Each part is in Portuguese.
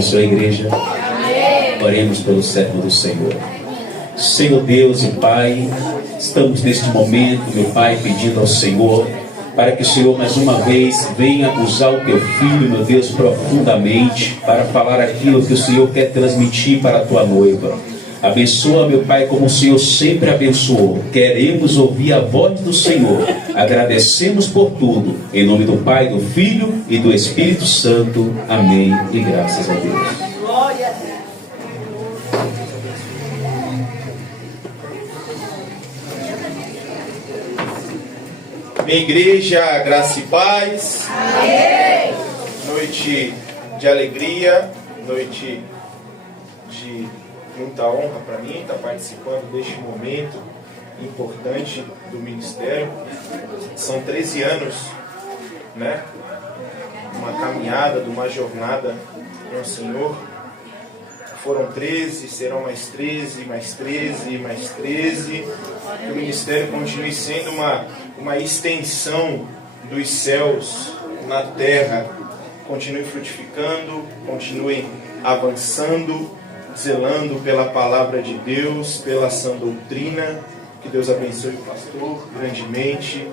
Sua igreja, oremos pelo servo do Senhor. Senhor Deus e Pai, estamos neste momento, meu Pai, pedindo ao Senhor para que o Senhor mais uma vez venha usar o teu filho, meu Deus, profundamente para falar aquilo que o Senhor quer transmitir para a tua noiva. Abençoa, meu Pai, como o Senhor sempre abençoou. Queremos ouvir a voz do Senhor. Agradecemos por tudo. Em nome do Pai, do Filho e do Espírito Santo. Amém. E graças a Deus. Glória a Deus. Minha igreja, graça e paz. Amém. Noite de alegria, noite de muita honra para mim estar participando deste momento importante do ministério. São 13 anos, né? Uma caminhada, de uma jornada com o Senhor. Foram 13, serão mais 13, mais 13, mais 13. Que o ministério continue sendo uma extensão dos céus na terra. Continue frutificando, continue avançando, zelando pela palavra de Deus, pela sã doutrina. Que Deus abençoe o pastor grandemente.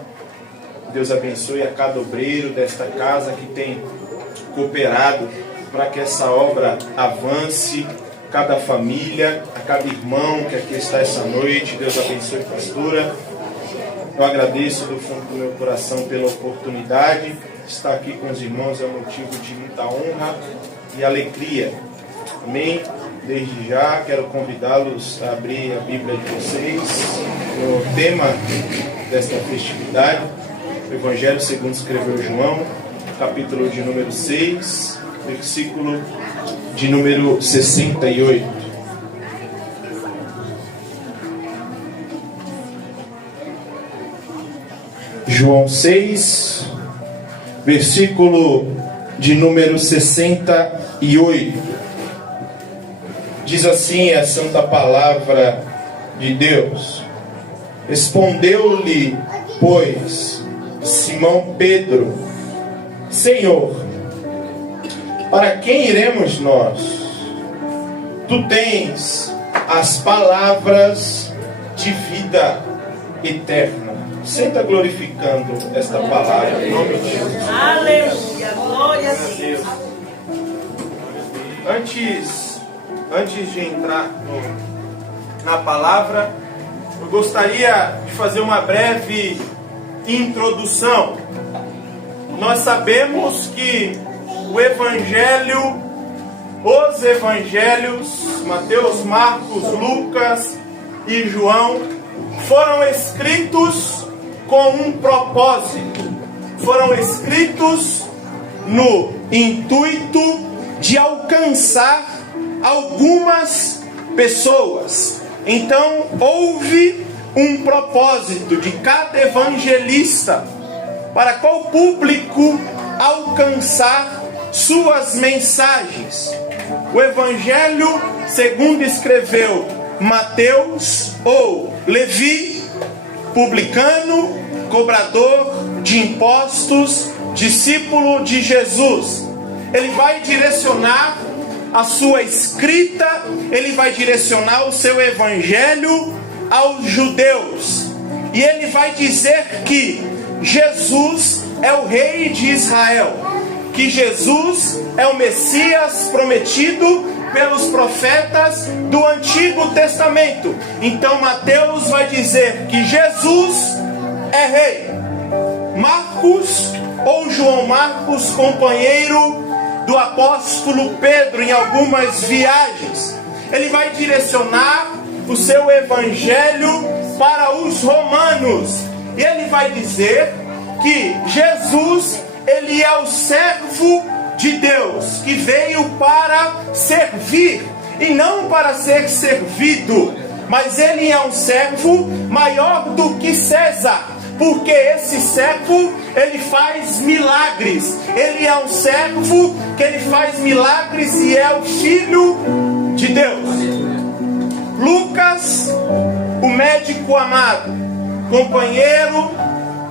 Deus abençoe a cada obreiro desta casa que tem cooperado para que essa obra avance. Cada família, a cada irmão que aqui está essa noite. Deus abençoe a pastora. Eu agradeço do fundo do meu coração pela oportunidade. Estar aqui com os irmãos é motivo de muita honra e alegria. Amém? Desde já quero convidá-los a abrir a Bíblia de vocês no tema desta festividade, o Evangelho segundo escreveu João, capítulo de número 6, versículo de número 68. João 6, versículo de número 68. Diz assim a santa palavra de Deus. Respondeu-lhe, pois, Simão Pedro: Senhor, para quem iremos nós? Tu tens as palavras de vida eterna. Senta glorificando esta palavra em nome de Jesus. Aleluia. Glória a Deus. Antes de entrar na palavra, eu gostaria de fazer uma breve introdução. Nós sabemos que os evangelhos, Mateus, Marcos, Lucas e João, foram escritos com um propósito. Foram escritos no intuito de alcançar algumas pessoas. Então houve um propósito de cada evangelista para qual público alcançar suas mensagens. O Evangelho segundo escreveu Mateus ou Levi, publicano, cobrador de impostos, discípulo de Jesus. Ele vai direcionar a sua escrita, ele vai direcionar o seu evangelho aos judeus. E ele vai dizer que Jesus é o rei de Israel, que Jesus é o Messias prometido pelos profetas do Antigo Testamento. Então Mateus vai dizer que Jesus é rei. Marcos, ou João Marcos, companheiro do apóstolo Pedro em algumas viagens, ele vai direcionar o seu evangelho para os romanos. E ele vai dizer que Jesus, ele é o servo de Deus, que veio para servir e não para ser servido. Mas ele é um servo maior do que César, porque esse servo, ele faz milagres. Ele é um servo que ele faz milagres e é o Filho de Deus. Lucas, o médico amado, companheiro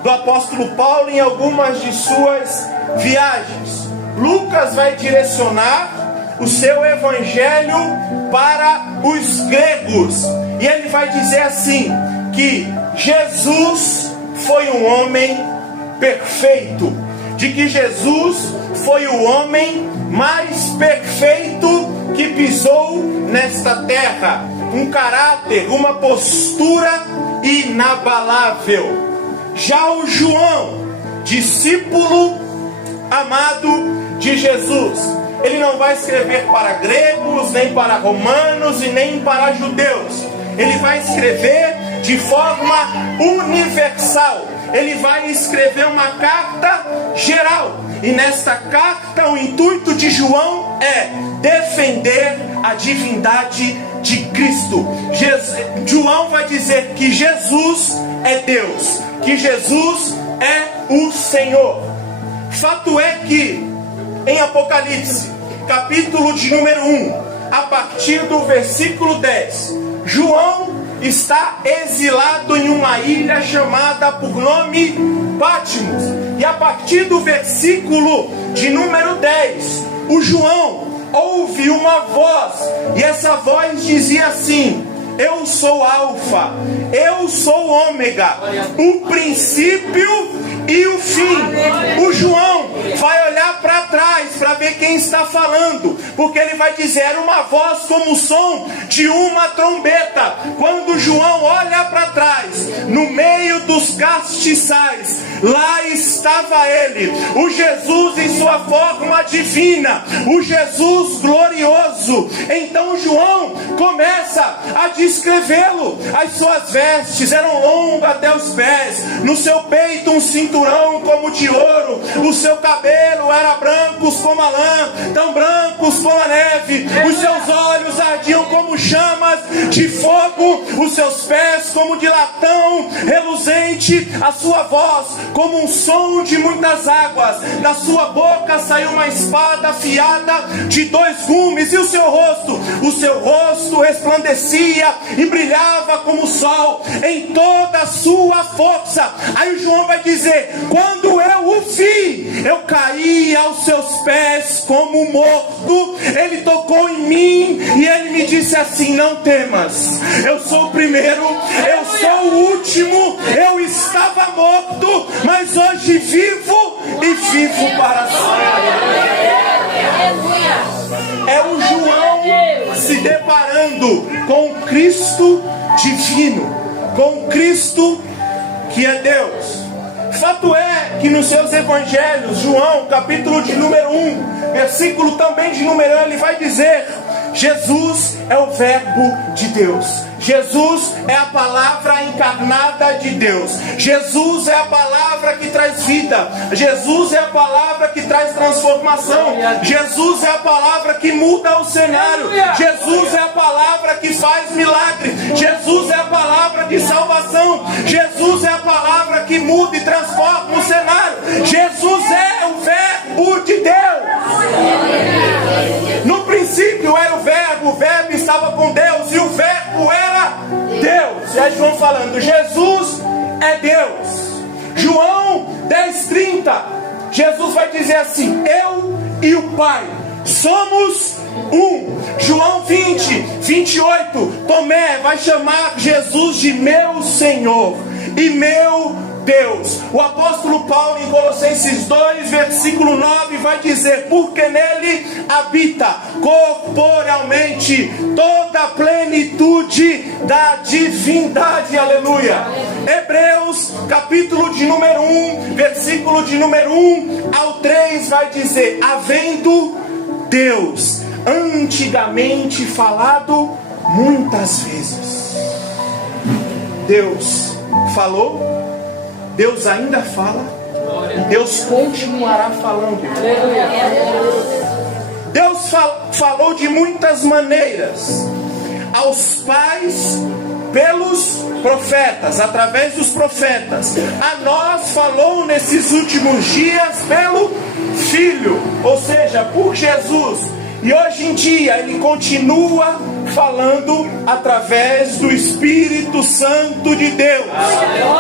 do apóstolo Paulo em algumas de suas viagens. Lucas vai direcionar o seu evangelho para os gregos. E ele vai dizer assim, que Jesus foi um homem perfeito, de que Jesus foi o homem mais perfeito que pisou nesta terra, um caráter, uma postura inabalável. Já o João, discípulo amado de Jesus, ele não vai escrever para gregos, nem para romanos e nem para judeus. Ele vai escrever de forma universal. Ele vai escrever uma carta geral. E nesta carta o intuito de João é defender a divindade de Cristo. João vai dizer que Jesus é Deus, que Jesus é o Senhor. Fato é que em Apocalipse, capítulo de número 1, a partir do versículo 10, João está exilado em uma ilha chamada por nome Patmos. E a partir do versículo de número 10, o João ouve uma voz, e essa voz dizia assim: eu sou Alfa, eu sou Ômega, o princípio e o fim. O João vai olhar para trás para ver quem está falando, porque ele vai dizer: era uma voz como o som de uma trombeta. Quando João olha para trás, no meio dos castiçais, lá estava ele, o Jesus em sua forma divina, o Jesus glorioso. Então João começa a descrevê-lo. As suas vestes eram longas até os pés, no seu peito um cinturão como de ouro, o seu cabelo era brancos como a lã, tão brancos como a neve, os seus olhos ardiam como chamas de fogo, os seus pés como de latão reluzente, a sua voz como um som de muitas águas, da sua boca saiu uma espada afiada de 2 gumes, e o seu rosto resplandecia e brilhava como o sol em toda a sua força. Aí o João vai dizer: quando eu o vi, eu caí aos seus pés como morto. Ele tocou em mim e ele me disse assim: não temas, eu sou o primeiro, eu sou o último, eu estava morto, mas hoje vivo e vivo para sempre. É o João se deparando com o Cristo divino, com o Cristo que é Deus. Fato é que nos seus evangelhos, João, capítulo de número 1, versículo também de número 1, ele vai dizer: Jesus é o verbo de Deus. Jesus é a palavra encarnada de Deus. Jesus é a palavra que traz vida. Jesus é a palavra que traz transformação. Jesus é a palavra que muda o cenário. Jesus é a palavra que faz milagre. Jesus é a palavra de salvação. Jesus é a palavra que muda e transforma o cenário. Jesus é o verbo de Deus. No princípio era o verbo estava com Deus e o verbo era Deus. E aí João falando: Jesus é Deus. João 10:30, Jesus vai dizer assim: eu e o Pai somos um. João 20:28, Tomé vai chamar Jesus de meu Senhor e meu Deus. O apóstolo Paulo em Colossenses 2, versículo 9 vai dizer: porque nele habita corporalmente toda a plenitude da divindade. Aleluia. Hebreus capítulo de número 1, versículo de número 1 ao 3 vai dizer: havendo Deus antigamente falado muitas vezes. Deus falou, Deus ainda fala, Deus continuará falando. Deus falou de muitas maneiras aos pais pelos profetas, através dos profetas. A nós falou nesses últimos dias pelo Filho, ou seja, por Jesus. E hoje em dia Ele continua falando através do Espírito Santo de Deus,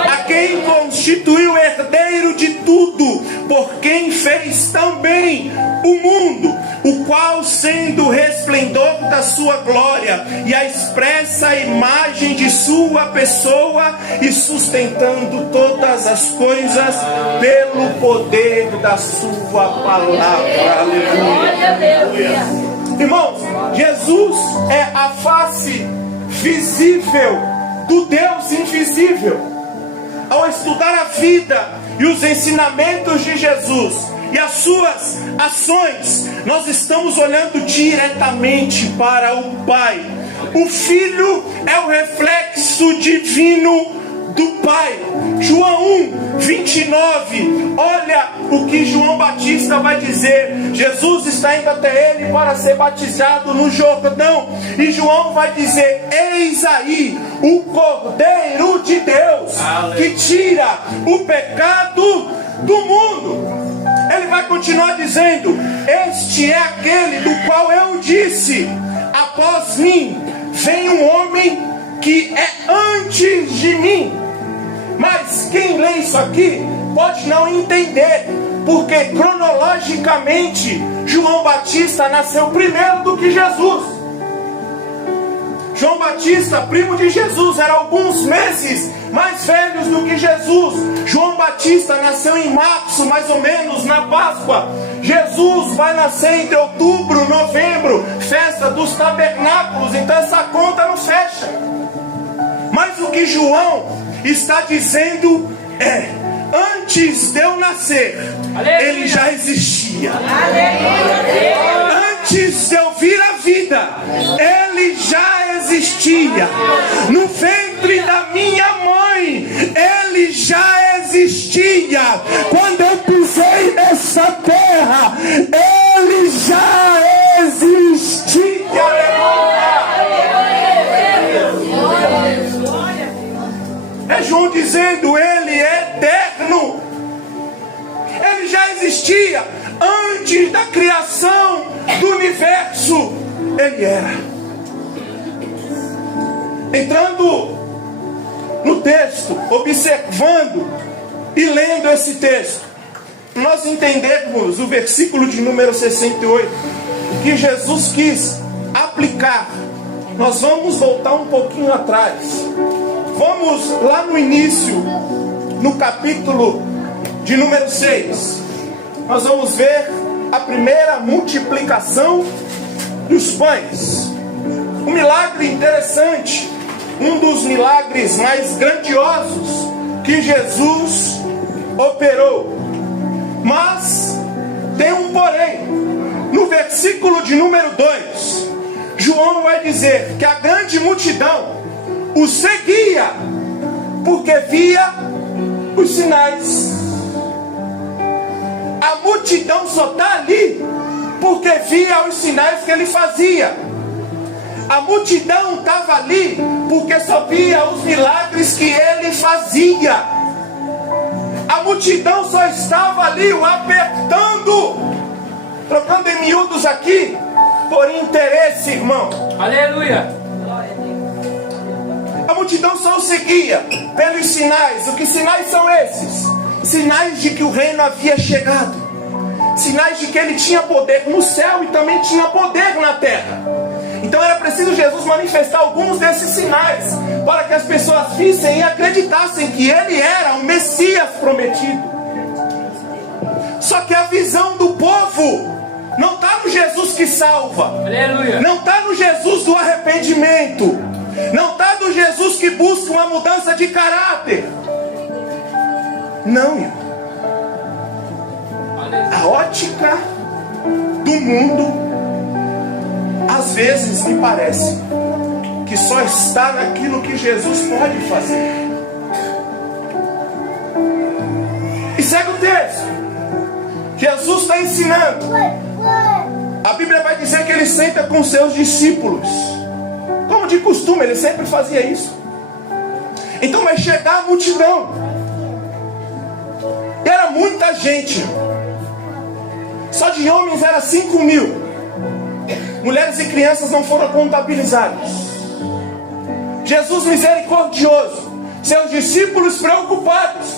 a quem constituiu herdeiro de tudo, por quem fez também o mundo, o qual, sendo o resplendor da sua glória e a expressa imagem de sua pessoa, e sustentando todas as coisas pelo poder da sua palavra. Aleluia. Irmãos, Jesus é a face visível do Deus invisível. Ao estudar a vida e os ensinamentos de Jesus e as suas ações, nós estamos olhando diretamente para o Pai. O Filho é o reflexo divino do Pai. João 1:29, olha o que João Batista vai dizer. Jesus está indo até ele para ser batizado no Jordão, e João vai dizer: eis aí o Cordeiro de Deus, que tira o pecado do mundo. Ele vai continuar dizendo: este é aquele do qual eu disse, após mim vem um homem que é antes de mim. Mas quem lê isso aqui pode não entender, porque cronologicamente João Batista nasceu primeiro do que Jesus. João Batista, primo de Jesus, era alguns meses mais velhos do que Jesus. João Batista nasceu em março, mais ou menos, na Páscoa. Jesus vai nascer entre outubro, novembro, festa dos tabernáculos. Então essa conta não fecha. Mas o que João está dizendo é: antes de eu nascer, Aleluia, ele já existia. Aleluia. Antes de eu vir à vida, ele já existia. No ventre da minha mãe, ele já existia. Quando eu pisei nessa terra, ele já existia. É João dizendo: ele é eterno. Ele já existia antes da criação do universo. Ele era. Entrando no texto, observando e lendo esse texto, nós entendemos o versículo de número 68, que Jesus quis aplicar. Nós vamos voltar um pouquinho atrás. Vamos lá no início, no capítulo de número 6. Nós vamos ver a primeira multiplicação dos pães. Um milagre interessante, um dos milagres mais grandiosos que Jesus operou. Mas tem um porém. No versículo de número 2, João vai dizer que a grande multidão o seguia porque via os sinais. A multidão só está ali porque via os sinais que ele fazia. A multidão estava ali porque só via os milagres que ele fazia. A multidão só estava ali o apertando, trocando em miúdos aqui, por interesse, irmão. Aleluia. A multidão só o seguia pelos sinais. O que sinais são esses? Sinais de que o reino havia chegado. Sinais de que ele tinha poder no céu e também tinha poder na terra. Então era preciso Jesus manifestar alguns desses sinais para que as pessoas vissem e acreditassem que ele era o Messias prometido. Só que a visão do povo não está no Jesus que salva. Aleluia. Não está no Jesus do arrependimento. Não está no Jesus que busca uma mudança de caráter. Não, irmão. A ótica do mundo às vezes me parece que só está naquilo que Jesus pode fazer. E segue o texto. Jesus está ensinando. A Bíblia vai dizer que ele senta com seus discípulos. Como de costume, ele sempre fazia isso. Então vai chegar a multidão. E era muita gente. Só de homens era 5.000. Mulheres e crianças não foram contabilizados. Jesus misericordioso, seus discípulos preocupados.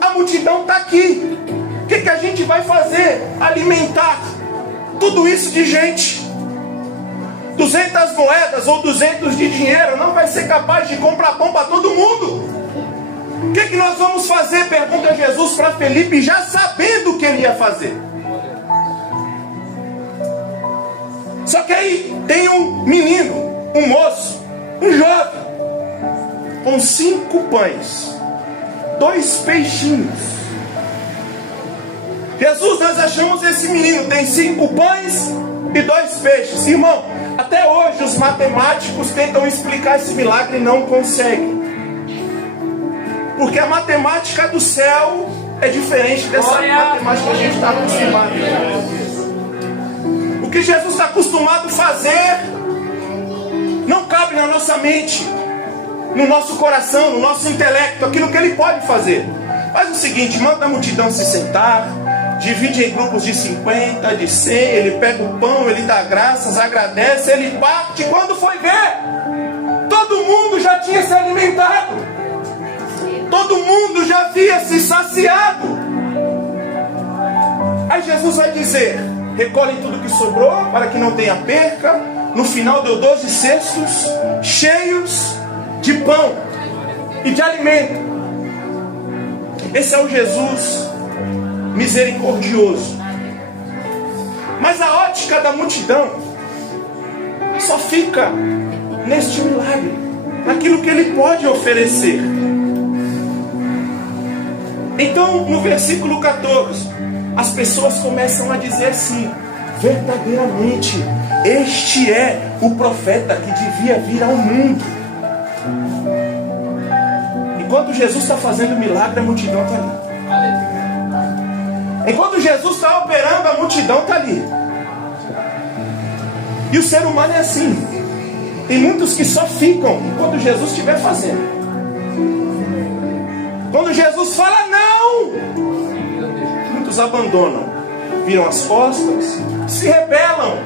A multidão está aqui. O que a gente vai fazer? Alimentar tudo isso de gente. 200 moedas ou 200 de dinheiro não vai ser capaz de comprar pão para todo mundo. O que nós vamos fazer? Pergunta Jesus para Felipe, já sabendo o que ele ia fazer. Só que aí tem um menino, um moço, um jovem, com 5 pães, 2 peixinhos. Jesus, nós achamos esse menino, tem 5 pães e 2 peixes. Irmão, até hoje os matemáticos tentam explicar esse milagre e não conseguem. Porque a matemática do céu é diferente dessa matemática que a gente está acostumado. O que Jesus está acostumado a fazer não cabe na nossa mente, no nosso coração, no nosso intelecto, aquilo que ele pode fazer. Faz o seguinte, manda a multidão se sentar, divide em grupos de 50, de 100, ele pega o pão, ele dá graças, agradece, ele parte. Quando foi ver, todo mundo já tinha se alimentado. Todo mundo já havia se saciado. Aí Jesus vai dizer, recolhem tudo que sobrou, para que não tenha perca. No final deu 12 cestos cheios de pão e de alimento. Esse é o Jesus misericordioso. Mas a ótica da multidão só fica neste milagre, naquilo que ele pode oferecer. Então, no versículo 14, as pessoas começam a dizer assim: verdadeiramente, este é o profeta que devia vir ao mundo. Enquanto Jesus está fazendo milagre, a multidão está ali. Enquanto Jesus está operando, a multidão está ali. E o ser humano é assim. Tem muitos que só ficam enquanto Jesus estiver fazendo. Quando Jesus fala não, muitos abandonam, viram as costas, se rebelam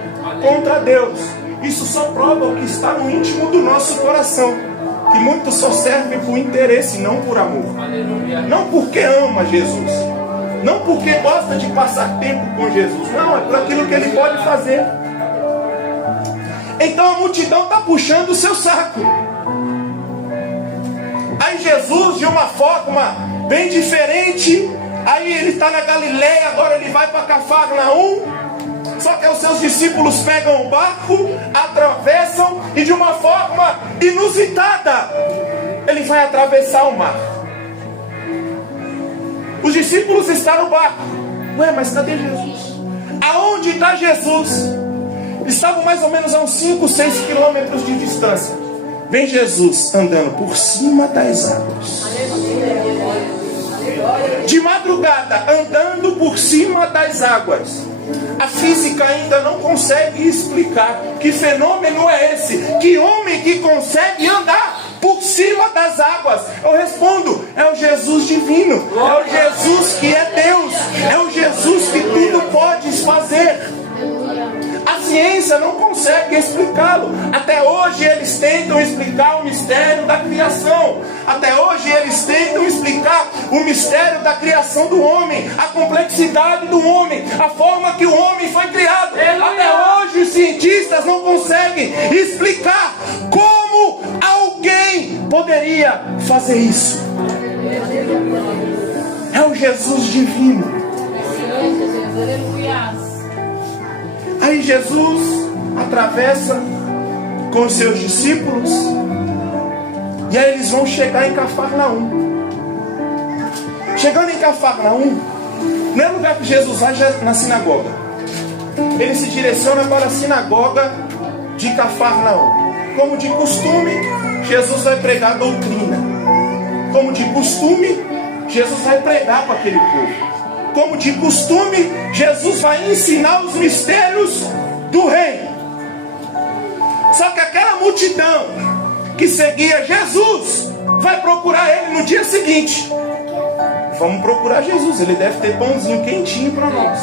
contra Deus. Isso só prova o que está no íntimo do nosso coração, que muitos só servem por interesse, não por amor. Não porque ama Jesus, não porque gosta de passar tempo com Jesus, não, é por aquilo que ele pode fazer. Então a multidão está puxando o seu saco. Aí Jesus, de uma forma bem diferente, aí ele está na Galileia, agora ele vai para Cafarnaum. Só que os seus discípulos pegam o barco, atravessam, e de uma forma inusitada, ele vai atravessar o mar. Os discípulos estão no barco. Ué, mas cadê Jesus? Aonde está Jesus? Estavam mais ou menos a uns 5, 6 quilômetros de distância. Vem Jesus andando por cima das águas. De madrugada, andando por cima das águas. A física ainda não consegue explicar que fenômeno é esse. Que homem que consegue andar por cima das águas? Eu respondo, é o Jesus divino. É o Jesus que é Deus. É o Jesus que tudo pode fazer. A ciência não consegue explicá-lo. Até hoje eles tentam explicar o mistério da criação. Até hoje eles tentam explicar o mistério da criação do homem, a complexidade do homem, a forma que o homem foi criado. Até hoje os cientistas não conseguem explicar como alguém poderia fazer isso. É o Jesus divino. Aí Jesus atravessa com os seus discípulos, e aí eles vão chegar em Cafarnaum. Chegando em Cafarnaum, não é lugar que Jesus vai na sinagoga. Ele se direciona para a sinagoga de Cafarnaum. Como de costume, Jesus vai pregar doutrina. Como de costume, Jesus vai pregar para aquele povo. Como de costume, Jesus vai ensinar os mistérios do reino. Só que aquela multidão que seguia Jesus vai procurar ele no dia seguinte. Vamos procurar Jesus, ele deve ter pãozinho quentinho para nós.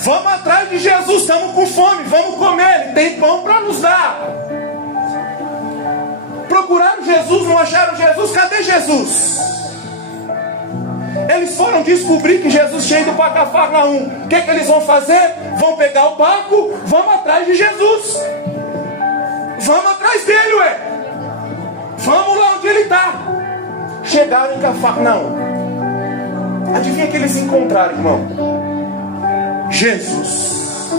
Vamos atrás de Jesus, estamos com fome, vamos comer, ele tem pão para nos dar. Procuraram Jesus, não acharam Jesus, cadê Jesus? Eles foram descobrir que Jesus tinha ido para Cafarnaum. O que eles vão fazer? Vão pegar o barco, vamos atrás de Jesus. Vamos atrás dele, ué. Vamos lá onde ele está. Chegaram em Cafarnaum. Adivinha que eles encontraram, irmão? Jesus.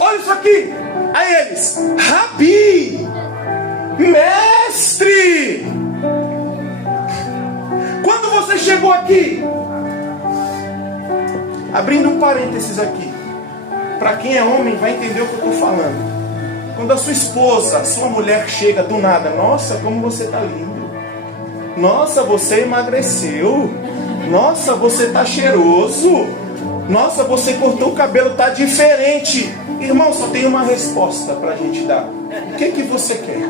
Olha isso aqui. Aí eles, Rabi, mestre. Quando você chegou aqui, abrindo um parênteses aqui, para quem é homem vai entender o que eu estou falando. Quando a sua esposa, a sua mulher chega do nada, nossa, como você está lindo, nossa, você emagreceu, nossa, você está cheiroso, nossa, você cortou o cabelo, está diferente. Irmão, só tem uma resposta para a gente dar. O que você quer?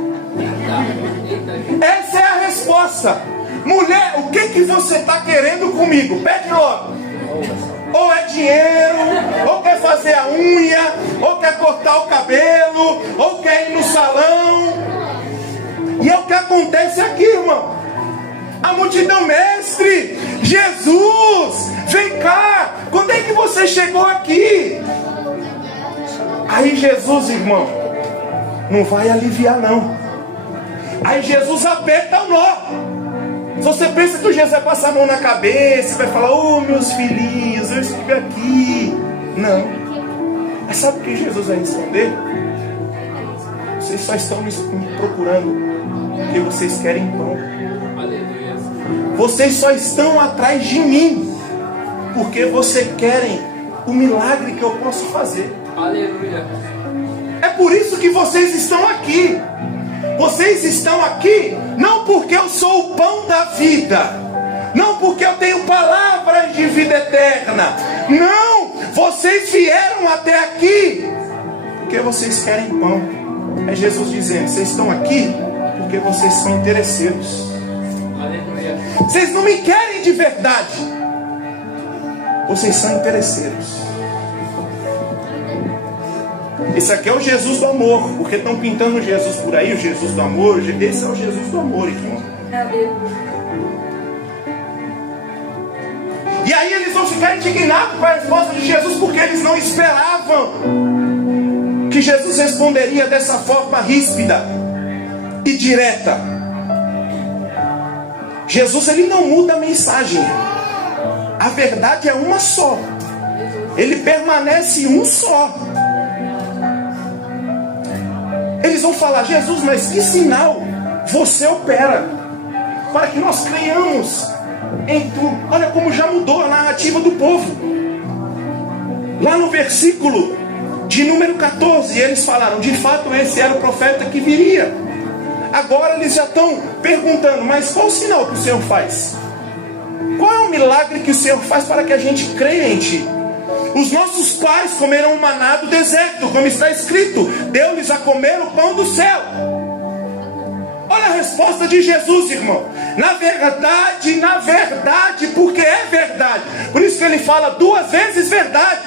Essa é a resposta. Mulher, o que você está querendo comigo? Pede logo. Ou é dinheiro, ou quer fazer a unha, ou quer cortar o cabelo, ou quer ir no salão. E é o que acontece aqui, irmão. A multidão, mestre, Jesus, vem cá, quando é que você chegou aqui? Aí Jesus, irmão, não vai aliviar não. Aí Jesus aperta o nó. Se você pensa que o Jesus vai passar a mão na cabeça, vai falar, ô meus filhinhos, eu estive aqui. Não. Mas sabe o que Jesus vai responder? Vocês só estão me procurando porque vocês querem pão. Vocês só estão atrás de mim porque vocês querem o milagre que eu posso fazer. Aleluia. É por isso que vocês estão aqui. Vocês estão aqui não porque eu sou o pão da vida, não porque eu tenho palavras de vida eterna. Não, vocês vieram até aqui porque vocês querem pão. É Jesus dizendo, vocês estão aqui porque vocês são interesseiros. Aleluia. Vocês não me querem de verdade. Vocês são interesseiros. Esse aqui é o Jesus do amor, porque estão pintando Jesus por aí, o Jesus do amor. Esse é o Jesus do amor, irmão. E aí eles vão ficar indignados com a resposta de Jesus, porque eles não esperavam que Jesus responderia dessa forma ríspida e direta. Jesus, ele não muda a mensagem. A verdade é uma só. Ele permanece um só. Eles vão falar, Jesus, mas que sinal você opera para que nós creiamos em tu? Olha como já mudou a narrativa do povo. Lá no versículo de número 14, eles falaram, de fato esse era o profeta que viria. Agora eles já estão perguntando, mas qual o sinal que o Senhor faz? Qual é o milagre que o Senhor faz para que a gente creia em ti? Os nossos pais comeram o maná do deserto, como está escrito, deu-lhes a comer o pão do céu. Olha a resposta de Jesus, irmão. Na verdade, porque é verdade. Por isso que ele fala 2 vezes verdade.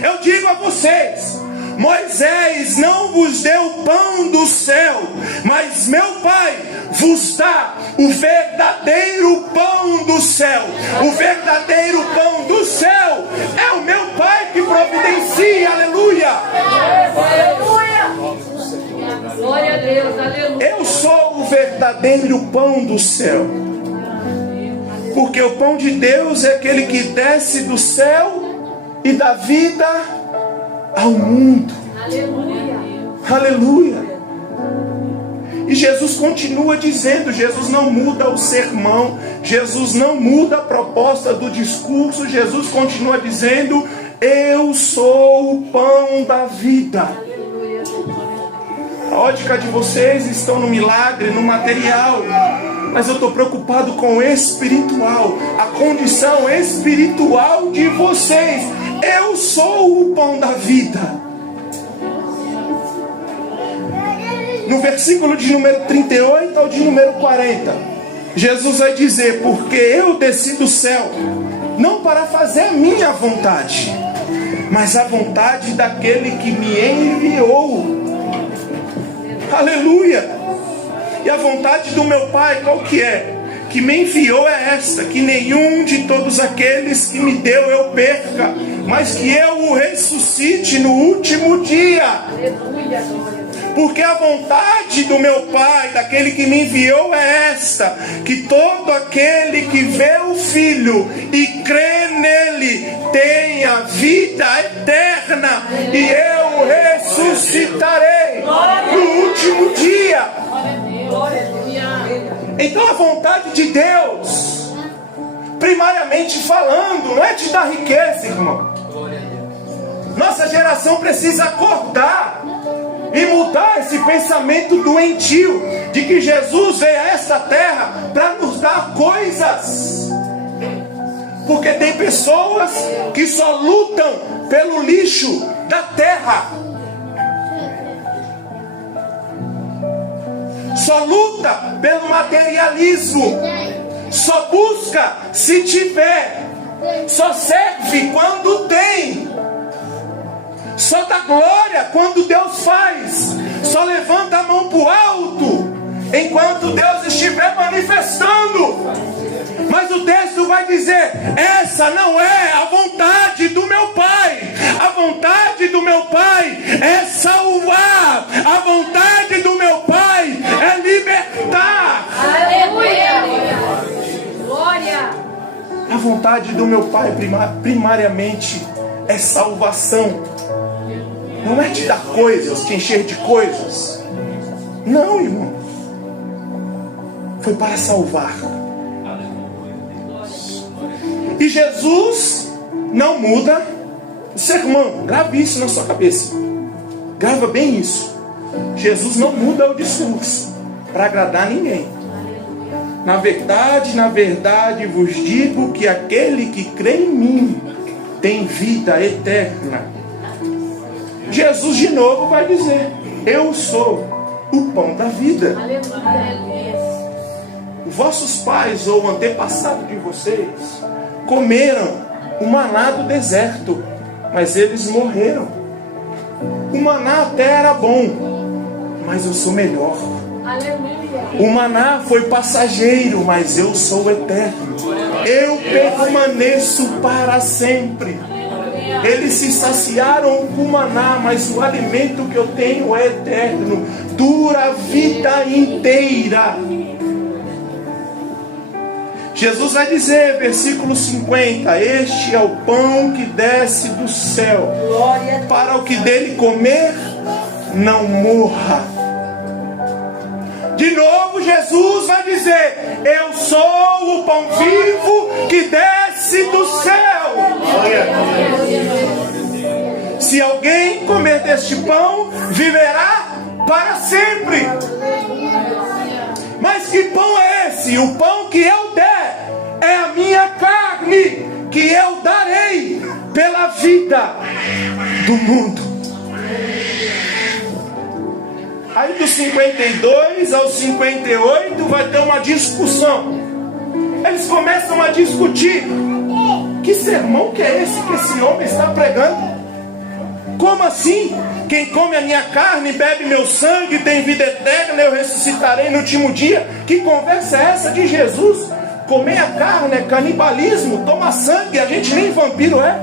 Eu digo a vocês, Moisés não vos deu o pão do céu, mas meu Pai vos dá o verdadeiro pão do céu. O verdadeiro pão do céu é o meu Pai que providencia. Aleluia! Glória a Deus, aleluia. Eu sou o verdadeiro pão do céu, porque o pão de Deus é aquele que desce do céu e dá vida ao mundo. Aleluia. Aleluia. E Jesus continua dizendo, Jesus não muda o sermão, Jesus não muda a proposta do discurso, Jesus continua dizendo, eu sou o pão da vida. A ótica de vocês estão no milagre, no material, mas eu estou preocupado com o espiritual, a condição espiritual de vocês. Eu sou o pão da vida. No versículo de número 38 ao de número 40, Jesus vai dizer, porque eu desci do céu, não para fazer a minha vontade, mas a vontade daquele que me enviou. Aleluia! E a vontade do meu Pai, qual que é? que me enviou é esta: que nenhum de todos aqueles que me deu eu perca, mas que eu o ressuscite no último dia. Aleluia, glória. Porque a vontade do meu Pai, daquele que me enviou, é esta: que todo aquele que vê o Filho e crê nele tenha vida eterna, e eu ressuscitarei no último dia. Então a vontade de Deus, primariamente falando, não é te dar riqueza, irmão. Nossa geração precisa acordar e mudar esse pensamento doentio de que Jesus veio a esta terra para nos dar coisas. Porque tem pessoas que só lutam pelo lixo da terra, só luta pelo materialismo, só busca se tiver, só serve quando tem, só dá glória quando Deus faz, só levanta a mão para o alto enquanto Deus estiver manifestando. Mas o texto vai dizer: essa não é a vontade do meu Pai. A vontade do meu Pai é salvar. A vontade do meu Pai é libertar. Aleluia. Glória. A vontade do meu Pai primariamente é salvação. Não é te dar coisas, te encher de coisas. Não, irmão. Foi para salvar. E Jesus não muda o sermão. Grave isso na sua cabeça. Grava bem isso. Jesus não muda o discurso para agradar ninguém. Na verdade vos digo que aquele que crê em mim tem vida eterna. Jesus de novo vai dizer: eu sou o pão da vida. Vossos pais ou antepassados de vocês comeram o maná do deserto, mas eles morreram. O maná até era bom, mas eu sou melhor. O maná foi passageiro, mas eu sou eterno. Eu permaneço para sempre. Eles se saciaram com o maná, mas o alimento que eu tenho é eterno, dura a vida inteira. Jesus vai dizer, versículo 50: este é o pão que desce do céu, para o que dele comer não morra. De novo Jesus vai dizer: eu sou o pão vivo que desce do céu. Se alguém comer deste pão, viverá para sempre. Mas que pão é esse? O pão que eu der é a minha carne, que eu darei pela vida do mundo. Aí dos 52 aos 58 vai ter uma discussão. Eles começam a discutir: que sermão que é esse que esse homem está pregando? Como assim? Quem come a minha carne e bebe meu sangue tem vida eterna, eu ressuscitarei no último dia. Que conversa é essa de Jesus? Comer a carne é canibalismo, tomar sangue, a gente nem vampiro é.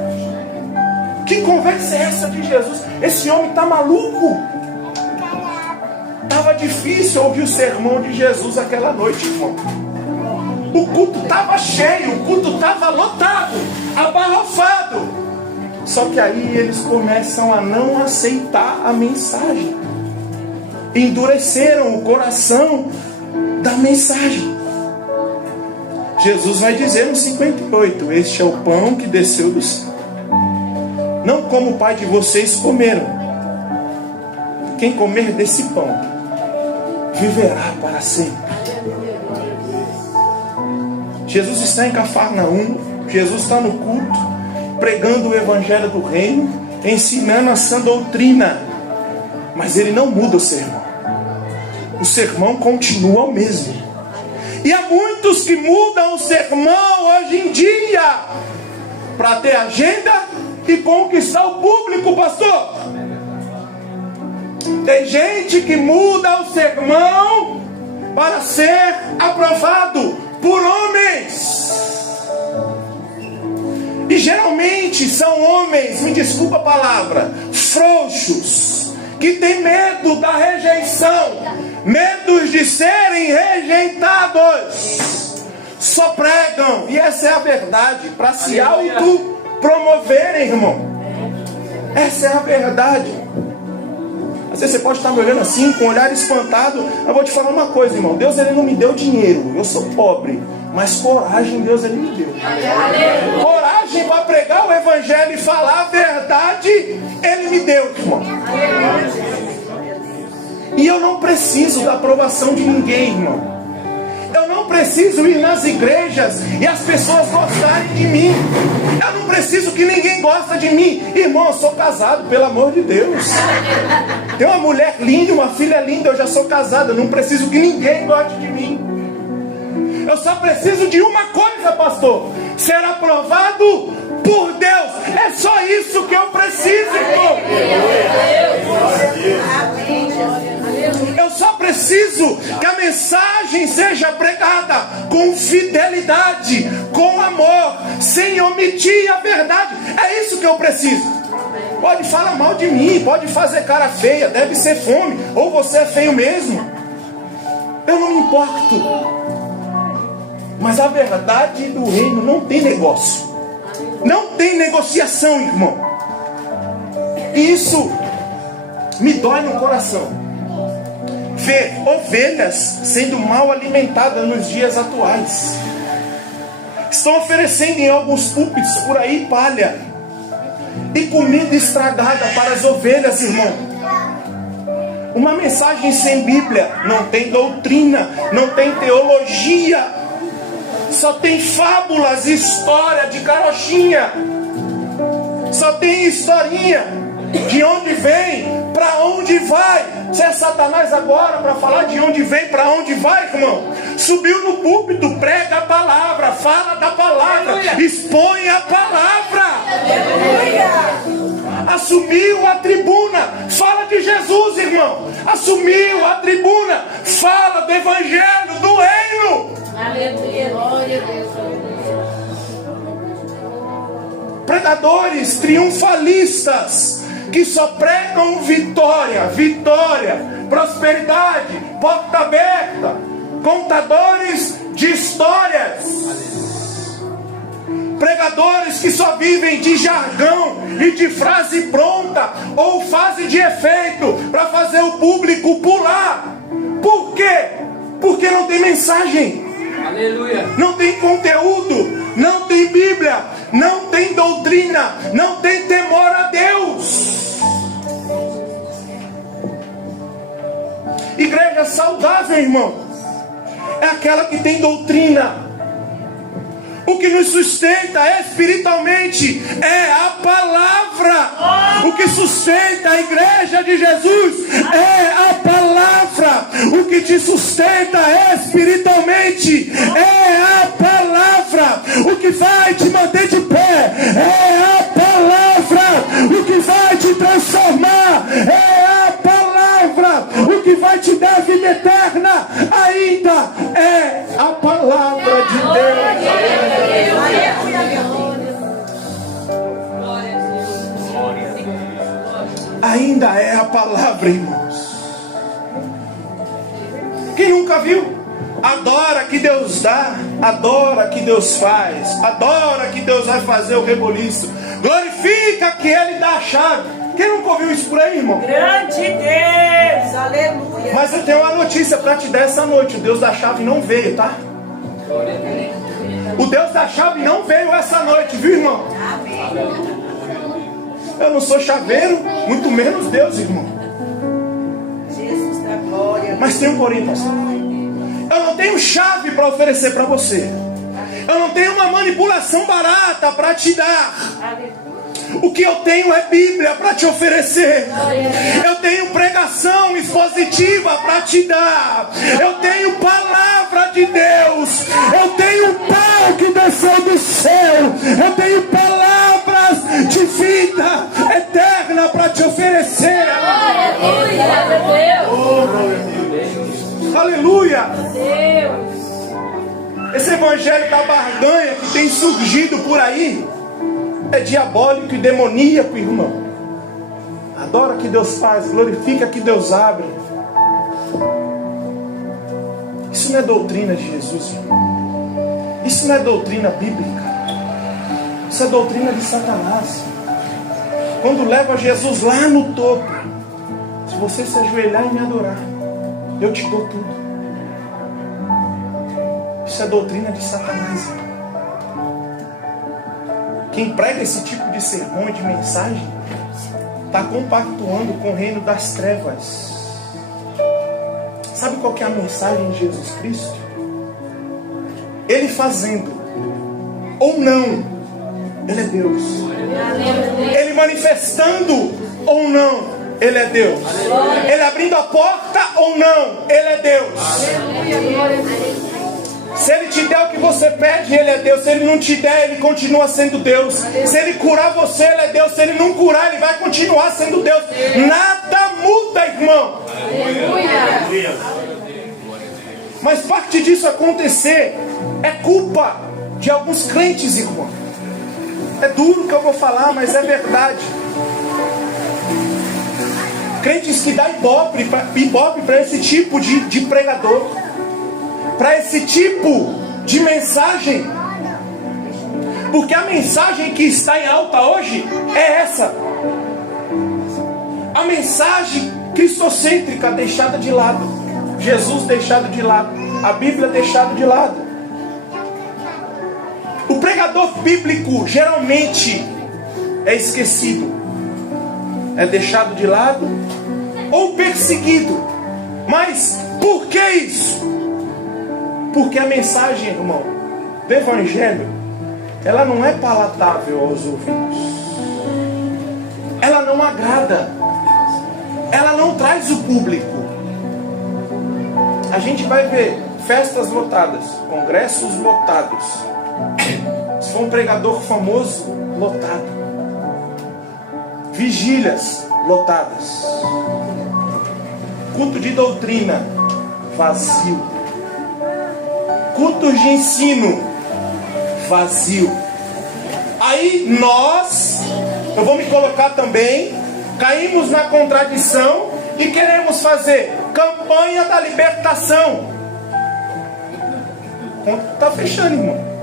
Que conversa é essa de Jesus? Esse homem está maluco. Estava difícil ouvir o sermão de Jesus aquela noite, irmão. O culto estava cheio, o culto estava lotado, abarrofado. Só que aí eles começam a não aceitar a mensagem. Endureceram o coração da mensagem. Jesus vai dizer no 58: este é o pão que desceu do céu, não como o pai de vocês comeram. Quem comer desse pão viverá para sempre. Jesus está em Cafarnaum. Jesus está no culto, pregando o evangelho do reino, ensinando a sã doutrina. Mas ele não muda o sermão. O sermão continua o mesmo. E há muitos que mudam o sermão hoje em dia para ter agenda e conquistar o público, pastor. Tem gente que muda o sermão para ser aprovado por homens. E geralmente são homens, me desculpa a palavra, frouxos, que têm medo da rejeição, medo de serem rejeitados. Só pregam, e essa é a verdade, para se autopromoverem, irmão. Essa é a verdade. Às vezes você pode estar me olhando assim, com um olhar espantado. Eu vou te falar uma coisa, irmão. Deus, Ele não me deu dinheiro. Eu sou pobre. Mas coragem, Deus, Ele me deu. Coragem para pregar o Evangelho e falar a verdade, Ele me deu, irmão. E eu não preciso da aprovação de ninguém, irmão. Eu não preciso ir nas igrejas e as pessoas gostarem de mim. Eu não preciso que ninguém goste de mim. Irmão, eu sou casado, pelo amor de Deus. Tenho uma mulher linda, uma filha linda, eu já sou casado. Eu não preciso que ninguém goste de mim. Eu só preciso de uma coisa, pastor: ser aprovado por Deus. É só isso que eu preciso, irmão. Eu só preciso que a mensagem seja pregada com fidelidade, com amor, sem omitir a verdade. É isso que eu preciso. Pode falar mal de mim, pode fazer cara feia, deve ser fome, ou você é feio mesmo. Eu não me importo. Mas a verdade do reino não tem negócio. Não tem negociação, irmão. E isso me dói no coração. Ver ovelhas sendo mal alimentadas nos dias atuais. Estão oferecendo em alguns púlpitos por aí palha e comida estragada para as ovelhas, irmão. Uma mensagem sem Bíblia, não tem doutrina, não tem teologia, só tem fábulas, história de carochinha, só tem historinha. De onde vem, para onde vai? Você é Satanás agora para falar de onde vem, para onde vai, irmão? Subiu no púlpito, prega a palavra, fala da palavra, expõe a palavra. Assumiu a tribuna, fala de Jesus, irmão. Assumiu a tribuna, fala do Evangelho, do reino. Aleluia, glória a Deus. Pregadores triunfalistas que só pregam vitória, vitória, prosperidade, porta aberta, contadores de histórias, pregadores que só vivem de jargão e de frase pronta ou frase de efeito para fazer o público pular. Por quê? Porque não tem mensagem. Aleluia. Não tem conteúdo, não tem Bíblia, não tem doutrina, não tem temor a Deus. Igreja saudável, irmão, é aquela que tem doutrina. O que nos sustenta espiritualmente é a palavra. O que sustenta a igreja de Jesus é a palavra. O que te sustenta espiritualmente é a palavra. O que vai te manter de pé é a palavra. O que vai te transformar é a palavra. O que vai te dar vida eterna ainda é a palavra de Deus. Ainda é a palavra, irmãos. Quem nunca viu? Adora que Deus dá, adora que Deus faz, adora que Deus vai fazer o reboliço, glorifica que Ele dá a chave. Quem nunca ouviu isso por aí, irmão? Grande Deus, aleluia. Mas eu tenho uma notícia para te dar essa noite: o Deus da chave não veio, tá? O Deus da chave não veio essa noite, viu, irmão? Eu não sou chaveiro, muito menos Deus, irmão. Jesus da glória. Mas tem um porém, pastor. Eu não tenho chave para oferecer para você. Eu não tenho uma manipulação barata para te dar. O que eu tenho é Bíblia para te oferecer. Eu tenho pregação expositiva para te dar. Eu tenho palavra de Deus. Eu tenho pão que desceu do céu. Eu tenho palavras de vida eterna para te oferecer. Aleluia. Esse evangelho da barganha que tem surgido por aí é diabólico e demoníaco, irmão. Adora que Deus faz, glorifica que Deus abre. Isso não é doutrina de Jesus, irmão. Isso não é doutrina bíblica. Isso é doutrina de Satanás. Quando leva Jesus lá no topo, se você se ajoelhar e me adorar, eu te dou tudo. Isso é doutrina de Satanás, irmão. Quem prega esse tipo de sermão e de mensagem está compactuando com o reino das trevas. Sabe qual que é a mensagem de Jesus Cristo? Ele fazendo ou não, Ele é Deus. Ele manifestando ou não, Ele é Deus. Ele abrindo a porta ou não, Ele é Deus. Se Ele te der o que você pede, Ele é Deus. Se Ele não te der, Ele continua sendo Deus. Se Ele curar você, Ele é Deus. Se Ele não curar, Ele vai continuar sendo Deus. Nada muda, irmão. Mas parte disso acontecer é culpa de alguns crentes, irmão. É duro o que eu vou falar, mas é verdade. Crentes que dão ibope para esse tipo de pregador, para esse tipo de mensagem. Porque a mensagem que está em alta hoje é essa. A mensagem cristocêntrica deixada de lado. Jesus deixado de lado. A Bíblia deixada de lado. O pregador bíblico geralmente é esquecido, é deixado de lado ou perseguido. Mas por que isso? Porque a mensagem, irmão, do Evangelho, ela não é palatável aos ouvidos. Ela não agrada. Ela não traz o público. A gente vai ver festas lotadas, congressos lotados. Se for um pregador famoso, lotado. Vigílias lotadas. Culto de doutrina, vazio. Cultos de ensino, vazio. Aí nós, eu vou me colocar também, caímos na contradição e queremos fazer campanha da libertação. Está fechando, irmão.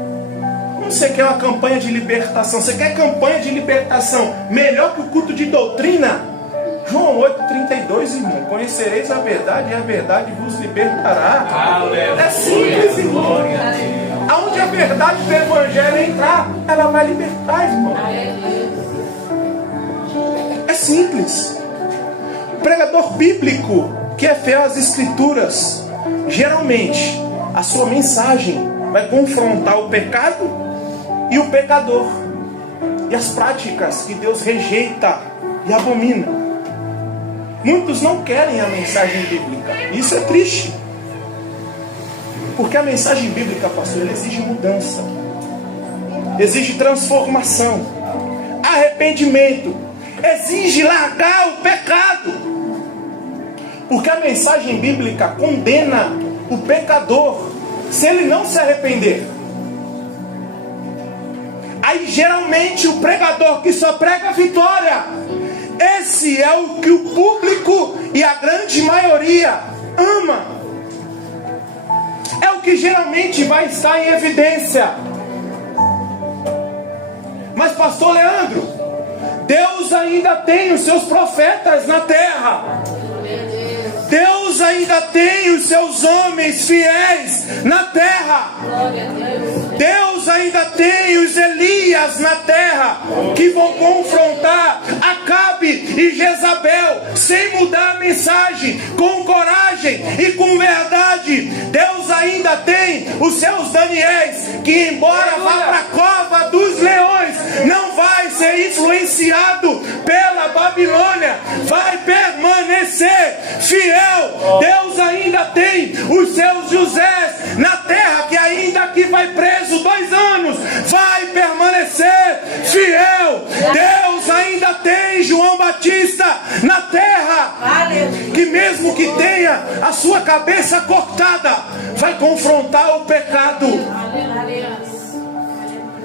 Você quer uma campanha de libertação? Você quer campanha de libertação melhor que o culto de doutrina? João 8,32, irmão. Conhecereis a verdade e a verdade vos libertará. É simples, irmão. Aonde a verdade do Evangelho entrar, ela vai libertar, irmão. É simples. O pregador bíblico que é fiel às Escrituras, geralmente a sua mensagem vai confrontar o pecado e o pecador, e as práticas que Deus rejeita e abomina. Muitos não querem a mensagem bíblica. Isso é triste. Porque a mensagem bíblica, pastor, ela exige mudança. Exige transformação. Arrependimento. Exige largar o pecado. Porque a mensagem bíblica condena o pecador se ele não se arrepender. Aí geralmente o pregador que só prega vitória, esse é o que o público e a grande maioria ama. É o que geralmente vai estar em evidência. Mas pastor Leandro, Deus ainda tem os seus profetas na terra. Deus ainda tem os seus homens fiéis na terra. Deus ainda tem os Elias na terra que vão confrontar Acabe e Jezabel sem mudar a mensagem, com coragem e com verdade. Deus ainda tem os seus Daniéis que, embora vá para a cova dos leões, não vai ser influenciado pela Babilônia, vai permanecer fiel. Deus ainda tem os seus Josés na terra que, ainda que vai preso 2 anos, vai permanecer fiel. Deus ainda tem João Batista na terra, que mesmo que tenha a sua cabeça cortada vai confrontar o pecado.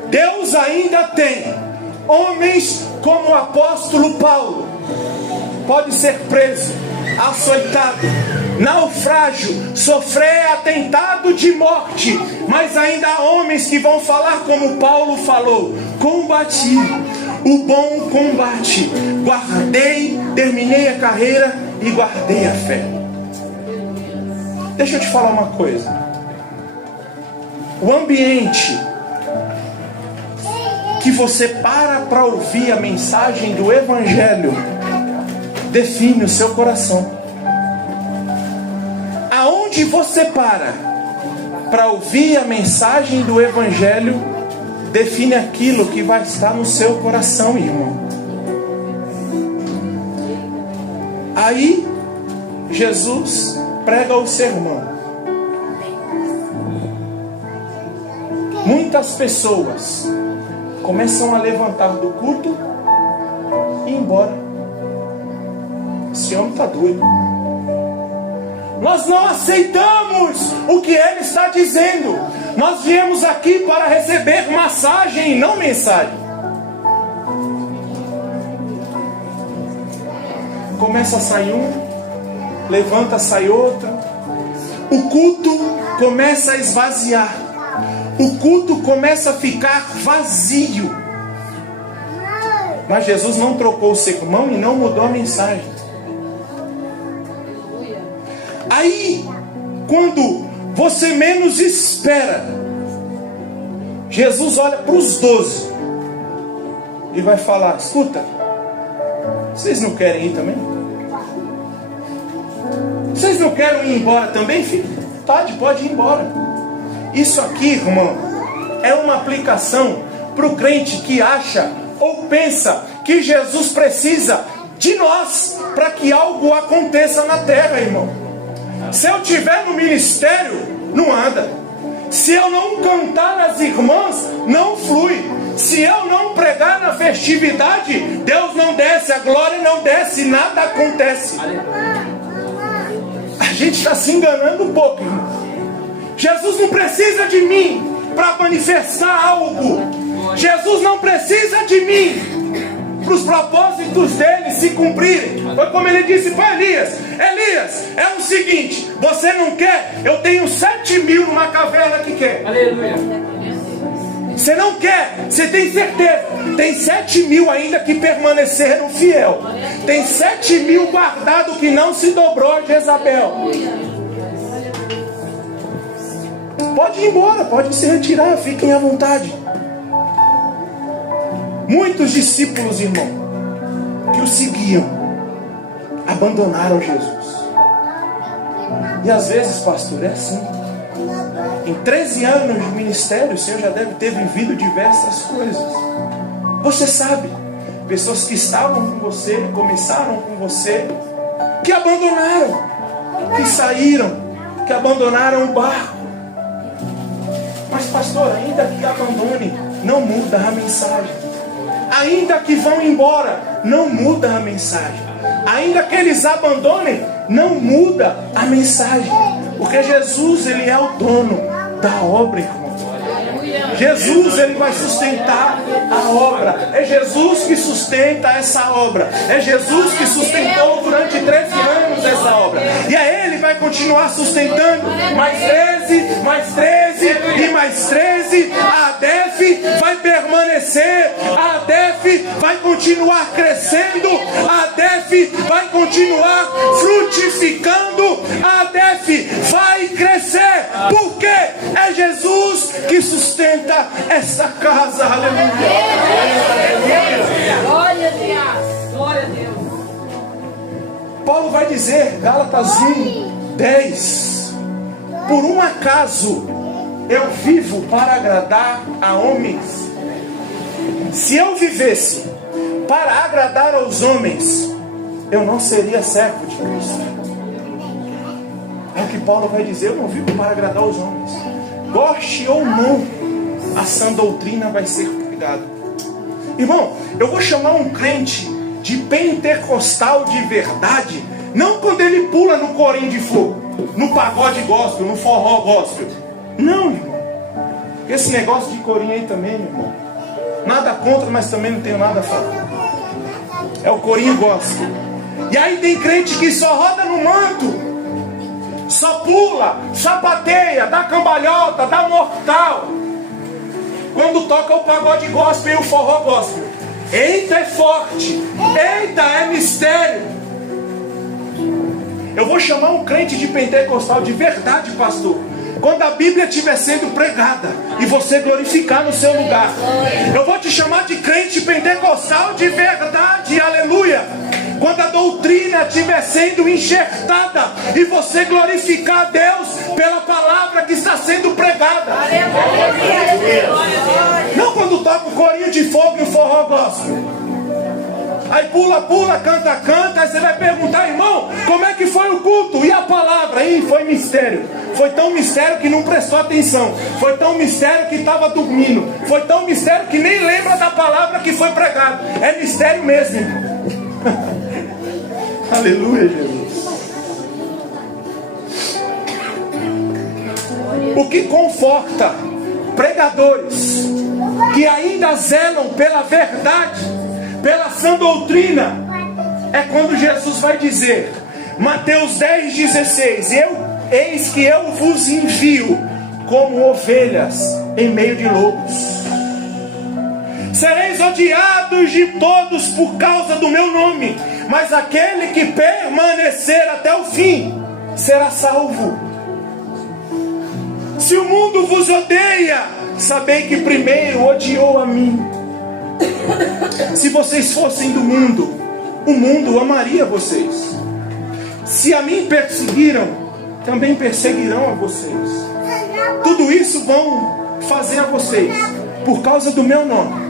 Deus ainda tem homens como o apóstolo Paulo. Pode ser preso, açoitado, naufrágio, sofrer atentado de morte, mas ainda há homens que vão falar como Paulo falou: combati o bom combate, guardei, terminei a carreira e guardei a fé. Deixa eu te falar uma coisa. O ambiente que você para ouvir a mensagem do Evangelho define o seu coração. Aonde você para ouvir a mensagem do Evangelho define aquilo que vai estar no seu coração, irmão. Aí Jesus prega o sermão. Muitas pessoas começam a levantar do culto e ir embora. Esse homem está doido. Nós não aceitamos o que ele está dizendo. Nós viemos aqui para receber massagem e não mensagem. Começa a sair um, levanta, sai outro. O culto começa a esvaziar. O culto começa a ficar vazio. Mas Jesus não trocou o sermão e não mudou a mensagem. Aí, quando você menos espera, Jesus olha para os 12 e vai falar: escuta, vocês não querem ir também? Vocês não querem ir embora também, filho? Pode ir embora. Isso aqui, irmão, é uma aplicação para o crente que acha ou pensa que Jesus precisa de nós para que algo aconteça na terra, irmão. Se eu estiver no ministério, não anda. Se eu não cantar nas irmãs, não flui. Se eu não pregar na festividade, Deus não desce, a glória não desce, nada acontece. A gente está se enganando um pouco, irmão. Jesus não precisa de mim para manifestar algo. Jesus não precisa de mim para os propósitos dele se cumprirem. Foi como ele disse para Elias: Elias, é o seguinte, você não quer? Eu tenho 7.000 numa caverna que quer. Aleluia. Você não quer? Você tem certeza? Tem 7.000 ainda que permaneceram fiel. Tem 7.000 guardados que não se dobrou a Jezabel. Pode ir embora, pode se retirar, fiquem à vontade. Muitos discípulos, irmão, que o seguiam, abandonaram Jesus. E às vezes, pastor, é assim. Em 13 anos de ministério, o Senhor já deve ter vivido diversas coisas. Você sabe, pessoas que estavam com você, começaram com você, que abandonaram, que saíram, que abandonaram o barco. Mas pastor, ainda que abandone, não muda a mensagem. Ainda que vão embora, não muda a mensagem. Ainda que eles abandonem, não muda a mensagem. Porque Jesus, ele é o dono da obra, irmão. Jesus, ele vai sustentar a obra. É Jesus que sustenta essa obra. É Jesus que sustentou durante 13 anos essa obra. E a ele vai continuar sustentando mais 13, mais 13 e mais 13. A ADEF vai permanecer. A ADEF vai continuar crescendo. A ADEF vai continuar frutificando. A ADEF vai crescer. Porque é Jesus que sustenta esta casa. Aleluia. Glória a Deus. Glória a Deus. Paulo vai dizer, Gálatas 1:10: por um acaso eu vivo para agradar a homens? Se eu vivesse para agradar aos homens, eu não seria servo de Cristo. É o que Paulo vai dizer: eu não vivo para agradar aos homens. Goste ou não, a sã doutrina vai ser pregada. Irmão, eu vou chamar um crente de pentecostal de verdade, não quando ele pula no corinho de fogo, no pagode gospel, no forró gospel. Não, irmão. Esse negócio de corinho aí também, meu irmão. Nada contra, mas também não tenho nada a falar. É o corinho gospel. E aí tem crente que só roda no manto, só pula, sapateia, dá cambalhota, dá mortal, quando toca o pagode gospel e o forró gospel. Eita, é forte. Eita, é mistério. Eu vou chamar um crente de pentecostal de verdade, pastor, quando a Bíblia estiver sendo pregada e você glorificar no seu lugar. Eu vou te chamar de crente pentecostal de verdade, aleluia, quando a doutrina estiver sendo enxertada e você glorificar a Deus pela palavra que está sendo pregada. Não quando toca o corinho de fogo e o forró gospel. Aí pula, pula, canta, canta. Aí você vai perguntar, irmão, como é que foi o culto? E a palavra? Aí foi mistério. Foi tão mistério que não prestou atenção. Foi tão mistério que estava dormindo. Foi tão mistério que nem lembra da palavra que foi pregada. É mistério mesmo, irmão. Aleluia, Jesus. O que conforta pregadores que ainda zelam pela verdade, pela sã doutrina, é quando Jesus vai dizer, Mateus 10,16: eis que eu vos envio como ovelhas em meio de lobos. Sereis odiados de todos por causa do meu nome, mas aquele que permanecer até o fim será salvo. Se o mundo vos odeia, sabei que primeiro odiou a mim. Se vocês fossem do mundo, o mundo amaria vocês. Se a mim perseguiram, também perseguirão a vocês. Tudo isso vão fazer a vocês por causa do meu nome.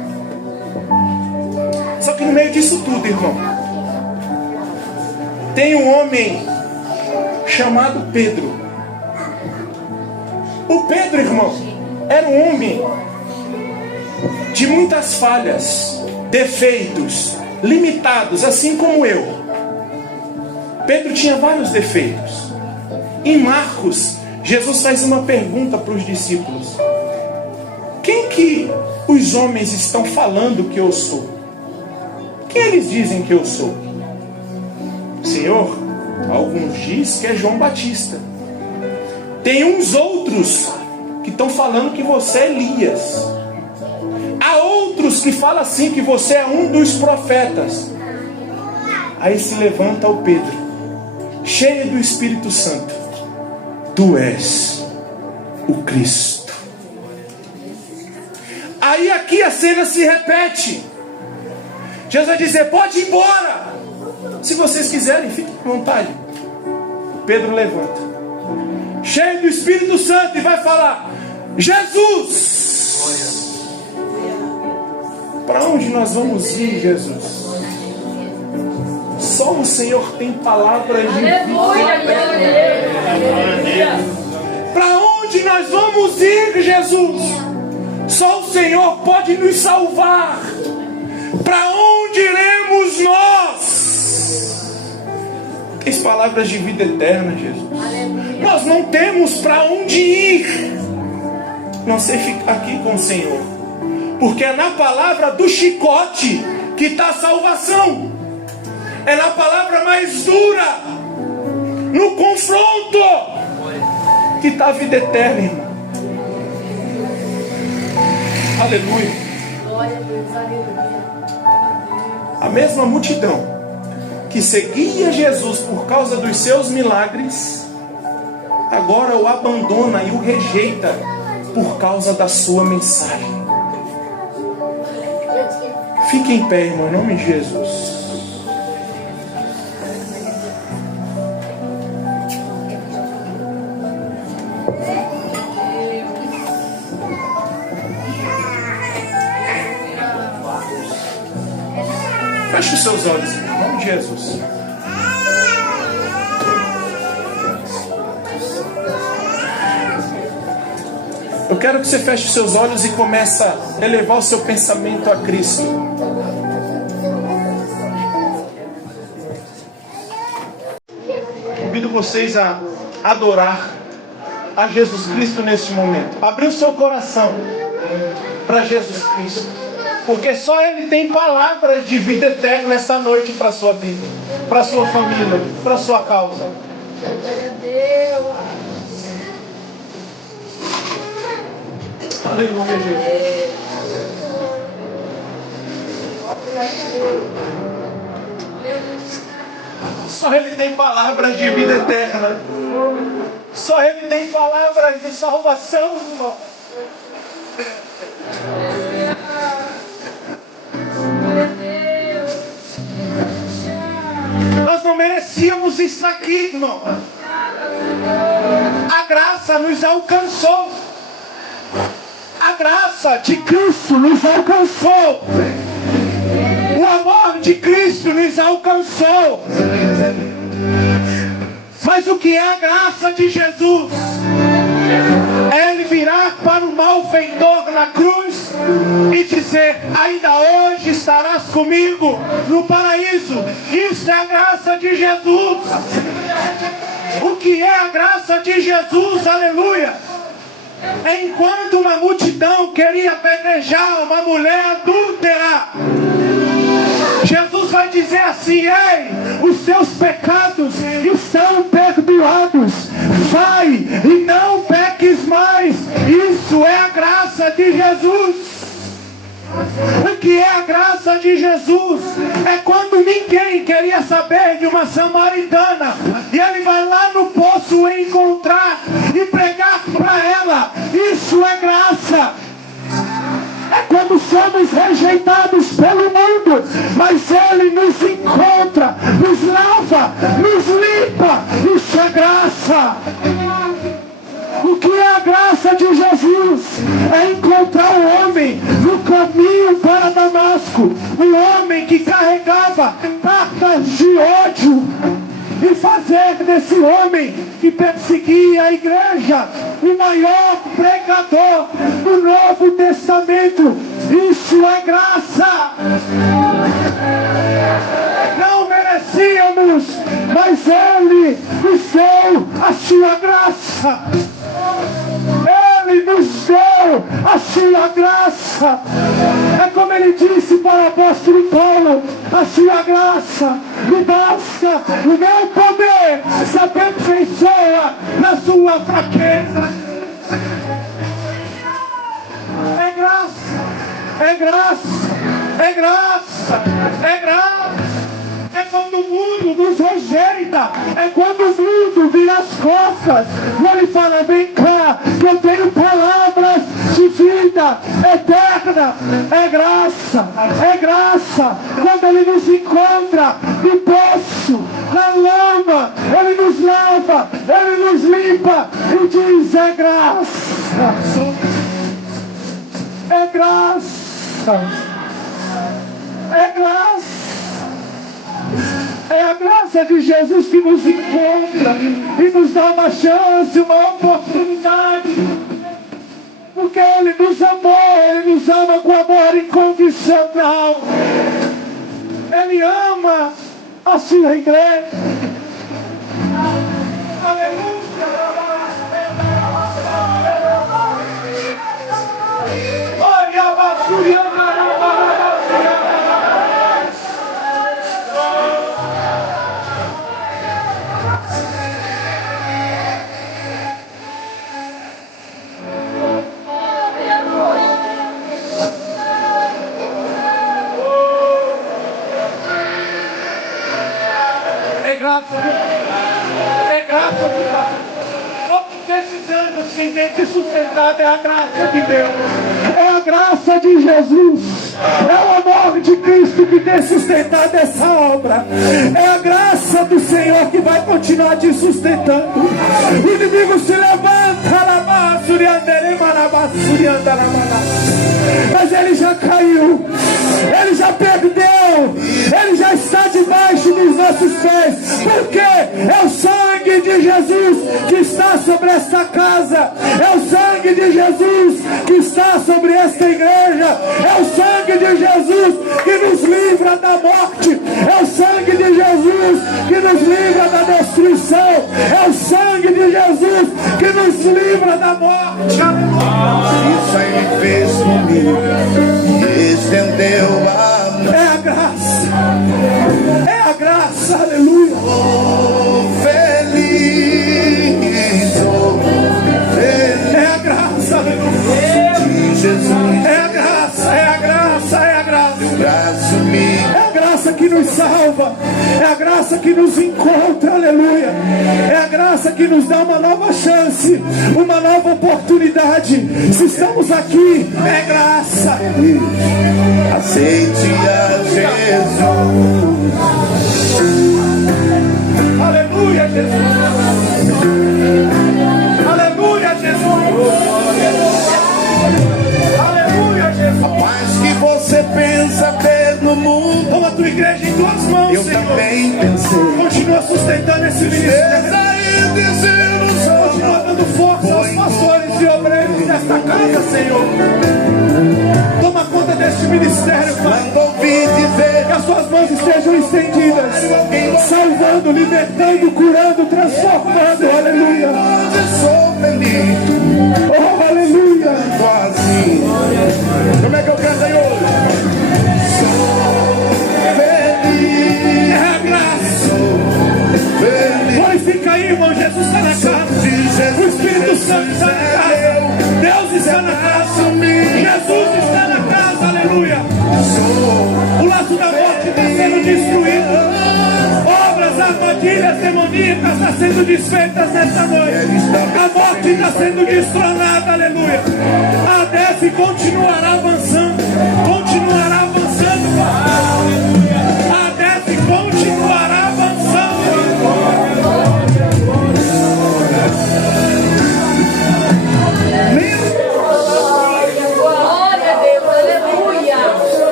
Só que no meio disso tudo, irmão, tem um homem chamado Pedro. O Pedro, irmão, era um homem de muitas falhas, defeitos, limitados, assim como eu. Pedro tinha vários defeitos. Em Marcos, Jesus faz uma pergunta para os discípulos: quem que os homens estão falando que eu sou? Quem eles dizem que eu sou? Senhor, alguns dizem que é João Batista. Tem uns outros que estão falando que você é Elias. Há outros que falam assim, que você é um dos profetas. Aí se levanta o Pedro, cheio do Espírito Santo: tu és o Cristo. Aí aqui a cena se repete. Jesus vai dizer: pode ir embora. Se vocês quiserem, fiquem à vontade. Pedro levanta, cheio do Espírito Santo, e vai falar: Jesus, para onde nós vamos ir, Jesus? Só o Senhor tem palavras de vida. Para onde nós vamos ir, Jesus? Só o Senhor pode nos salvar. Para onde iremos nós? As palavras de vida eterna, Jesus. Nós não temos para onde ir, não sei ficar aqui com o Senhor, porque é na palavra do chicote que está a salvação. É na palavra mais dura, no confronto, que está a vida eterna, irmão. Aleluia. A mesma multidão que seguia Jesus por causa dos seus milagres, agora o abandona e o rejeita por causa da sua mensagem. Fique em pé, irmão, em nome de Jesus. Feche os seus olhos, em nome de Jesus. Eu quero que você feche os seus olhos e comece a elevar o seu pensamento a Cristo. A convido vocês a adorar a Jesus Cristo neste momento. Abrir o seu coração para Jesus Cristo, porque só Ele tem palavras de vida eterna nessa noite para a sua vida, para a sua família, para a sua causa. Aleluia, Jesus. Só Ele tem palavras de vida eterna. Só Ele tem palavras de salvação, irmão. Nós não merecíamos isso aqui, irmão. A graça nos alcançou. A graça de Cristo nos alcançou. O amor de Cristo nos alcançou. Mas o que é a graça de Jesus? É Ele virar para o malfeitor na cruz e dizer: ainda hoje estarás comigo no paraíso. Isso é a graça de Jesus. O que é a graça de Jesus? Aleluia! Enquanto uma multidão queria apedrejar uma mulher adúltera, Jesus vai dizer assim: ei, os seus pecados estão perdoados, vai e não peques mais. Isso é a graça de Jesus. O que é a graça de Jesus? É quando ninguém queria saber de uma samaritana e Ele vai lá no poço encontrar e pregar para ela. Isso é graça. É quando somos rejeitados pelo mundo, mas Ele nos encontra, nos lava, nos limpa. Isso é graça. O que é a graça de Jesus? É encontrar o homem no caminho para Damasco, um homem que carregava cartas de ódio, e fazer desse homem que perseguia a igreja o maior pregador do Novo Testamento. Isso é graça. Não merecíamos, mas Ele nos deu a sua graça. Ele nos deu a sua graça. É como Ele disse para o apóstolo Paulo: a sua graça me basta, o meu poder se aperfeiçoa na sua fraqueza. É graça, é graça, é graça, é graça. É quando o mundo nos rejeita, é quando o mundo vira as costas e Ele fala: vem cá, que eu tenho palavras de vida eterna. É graça, é graça. Quando Ele nos encontra no poço, na lama, Ele nos lava, Ele nos limpa e diz: é graça, é graça, é graça. É a graça de Jesus que nos encontra e nos dá uma chance, uma oportunidade. Porque Ele nos amou, Ele nos ama com amor incondicional. Ele ama a sua igreja. Aleluia. Olha a basura. É graça de Deus. Não precisamos ser sustentado. É a graça de Deus. É a graça de Jesus. É o amor de Cristo que tem sustentado essa obra. É a graça do Senhor que vai continuar te sustentando. O inimigo se levanta, mas ele já caiu, ele já perdeu, ele já está debaixo dos nossos pés. Porque é o sangue de Jesus que está sobre esta casa, é o sangue de Jesus que está sobre esta igreja, é o sangue de Jesus que nos livra da morte, é o sangue de Jesus que nos livra da destruição, É o sangue de Jesus que nos livra da morte. Isso aí me fez comigo e estendeu a mão. É a graça. É a graça, aleluia. Feliz, feliz. É a graça, aleluia. De Jesus, É a graça, é a graça, é a graça. braço me É a graça que nos salva, é a graça que nos encontra, aleluia. É a graça que nos dá uma nova chance, uma nova oportunidade. Se estamos aqui, é graça. aceite a Jesus. Aleluia, Jesus. Aleluia, Jesus. Aleluia, Jesus. Mas que você pensa ter no mundo, Toma a tua igreja em tuas mãos, eu Senhor. também pensei. Continua sustentando esse ministério. Sair desilusão. Continua dando força aos pastores e obreiros desta casa, Senhor. Toma conta deste ministério, Pai. Quando ouvi dizer Que as suas mãos estejam estendidas, salvando, libertando, curando, transformando. Aleluia. que sou feliz, Oh, aleluia. assim. Como é que eu canto aí hoje? Sou feliz, É a graça. feliz. Glorifica aí, irmão. Jesus está na casa. O Espírito Santo está na casa. Deus está na casa. Jesus está na casa. Aleluia. O laço da morte está sendo destruído. Obras, armadilhas demoníacas estão sendo desfeitas nesta noite. A morte está sendo destronada. Aleluia. A desce continuará avançando. Continuará avançando. A desce continuará avançando. Glória a Deus, aleluia.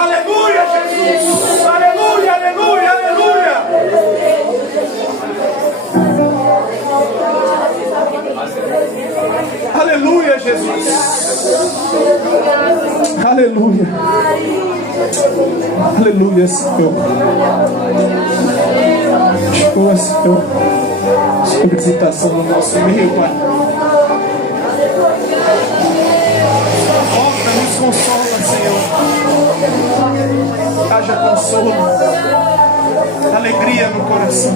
Aleluia, Jesus. Aleluia, aleluia, aleluia. Aleluia, Jesus. Aleluia. Aleluia, Senhor. Oh, Senhor. Sua visitação no nosso meio, Pai. Volta, nos consola, Senhor. Haja consolo, alegria no coração.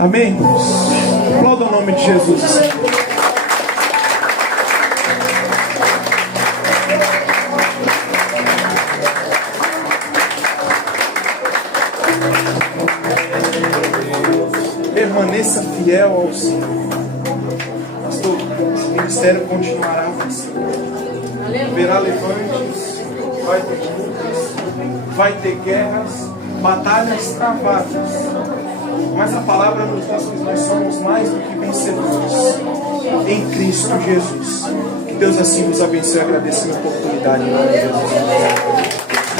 Amém? Aplauda o nome de Jesus. Permaneça fiel ao Senhor. Pastor, esse ministério continuará avançando. Haverá levantes, vai ter lutas, vai ter guerras, batalhas travadas. Mas a palavra nos diz que nós somos mais do que vencedores em Cristo Jesus. Que Deus assim nos abençoe e agradeça a oportunidade em nome de Jesus.